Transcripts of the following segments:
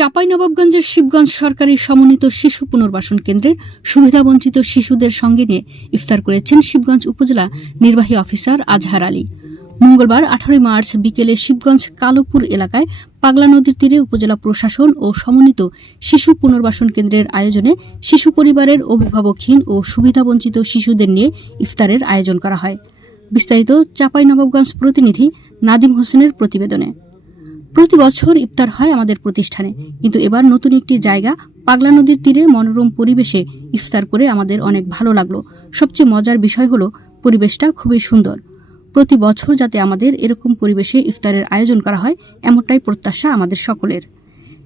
চাঁপাইনবাবগঞ্জের শিবগঞ্জ সরকারি সমন্বিত শিশু পুনর্বাসন কেন্দ্রের সুবিধাবঞ্চিত শিশুদের সঙ্গে নিয়ে ইফতার করেছেন শিবগঞ্জ উপজেলা নির্বাহী অফিসার আজহার আলী। মঙ্গলবার আঠারোই মার্চ বিকেলে শিবগঞ্জ কালোপুর এলাকায় পাগলা নদীর তীরে উপজেলা প্রশাসন ও সমন্বিত শিশু পুনর্বাসন কেন্দ্রের আয়োজনে শিশু পরিবারের অভিভাবকহীন ও সুবিধাবঞ্চিত শিশুদের নিয়ে ইফতারের আয়োজন করা হয়। বিস্তারিত চাঁপাইনবাবগঞ্জ প্রতিনিধি নাদিম হোসেনের প্রতিবেদনে। প্রতি বছর ইফতার হয় আমাদের প্রতিষ্ঠানে। কিন্তু এবার নতুন একটি জায়গা, পাগলা নদীর তীরে মনোরম পরিবেশে ইফতার করে আমাদের অনেক ভালো লাগল। সবচেয়ে মজার বিষয় হলো, পরিবেশটা খুবই সুন্দর। প্রতি বছর যাতে আমাদের এরকম পরিবেশে ইফতারের আয়োজন করা হয়, এমনটাই প্রত্যাশা আমাদের সকলের।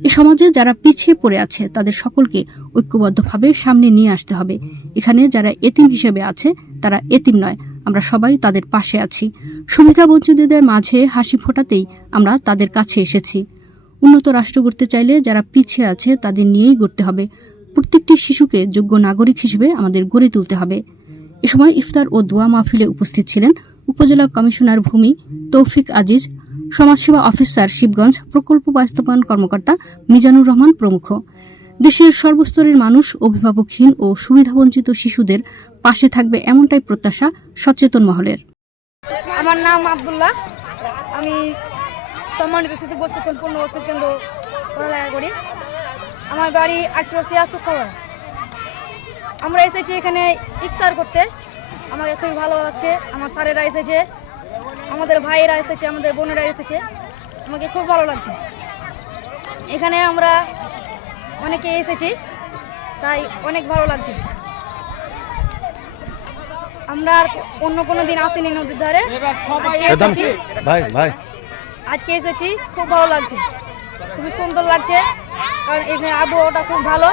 এ সমাজে যারা পিছিয়ে পড়ে আছে, তাদের সকলকে ঐক্যবদ্ধভাবে সামনে নিয়ে আসতে হবে। এখানে যারা এতিম হিসেবে আছে, তারা এতিম নয় আমরা সবাই তাদের পাশে আছি। সুবিধা বঞ্চিতদের মাঝে হাসি ফোটাতেই আমরা তাদের কাছে এসেছি। উন্নত রাষ্ট্র গড়তে চাইলে যারা পিছিয়ে আছে তাদের নিয়েই গড়তে হবে। প্রত্যেকটি শিশুকে যোগ্য নাগরিক হিসেবে আমাদের গড়ে তুলতে হবে। এ সময় ইফতার ও দোয়া মাহফিলে উপস্থিত ছিলেন উপজেলা কমিশনার ভূমি তৌফিক আজিজ, সমাজসেবা অফিসার শিবগঞ্জ, প্রকল্প বাস্তবায়ন কর্মকর্তা মিজানুর রহমান প্রমুখ। দেশের সর্বস্তরের মানুষ, অভিভাবকহীন ও সুবিধাবঞ্চিত শিশুদের পাশে থাকবে এমনটাই প্রত্যাশা সচেতন মহলের। আমার নাম আবদুল্লাহ। আমি সম্মানিত শিশু প্রশিক্ষণ পূর্ণ বছর কেন্দ্র পড়ালেখা করি আমার বাড়ি আটরসিয়া সুখবর আমরা এসেছি এখানে ইফতার করতে। আমাকে খুবই ভালো লাগছে। আমার স্যারেরা এসেছে। আমাদের ভাইয়েরা এসেছে। আমাদের বোনেরা এসেছে। আমাকে খুব ভালো লাগছে। এখানে আমরা অনেকে এসেছি, তাই অনেক ভালো লাগছে। আমরা আর অন্য কোনো দিন আসিনি নদীর ধারে। এসেছি। ভাই ভাই। আজকে এসেছি খুব ভালো লাগছে। খুবই সুন্দর লাগছে। কারণ এখানে আবহাওয়াটা খুব ভালো।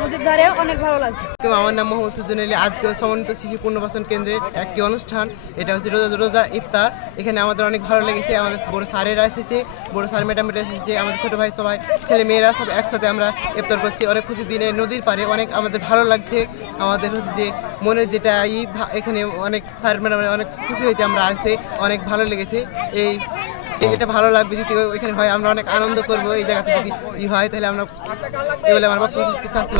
নদীর ধারে অনেক ভালো লাগছে। আমার নাম মোহাম্মদ সুজন আজকে সমন্বিত শিশু পুনর্বাসন কেন্দ্রের একটি অনুষ্ঠান। এটা হচ্ছে রোজা রোজা ইফতার। এখানে আমাদের অনেক ভালো লেগেছে। আমাদের বড় স্যারেরা এসেছে, বড় স্যার ম্যাডামরা এসেছে, আমাদের ছোটো ভাই সবাই, ছেলে মেয়েরা সব একসাথে আমরা ইফতার করছি। অনেক খুশি দিনে নদীর পাড়ে অনেক আমাদের ভালো লাগছে। আমাদের হচ্ছে যে মনের যেটা ই এখানে অনেক স্যার, ম্যাডাম অনেক খুশি হয়েছে, আমরা আসে, অনেক ভালো লেগেছে। এই এটা ভালো লাগবে যদি এখানে হয়, আমরা অনেক আনন্দ করব। এই জায়গাতে যদি ই হয়, তাহলে আমরা এই বলে আমার বক্তব্য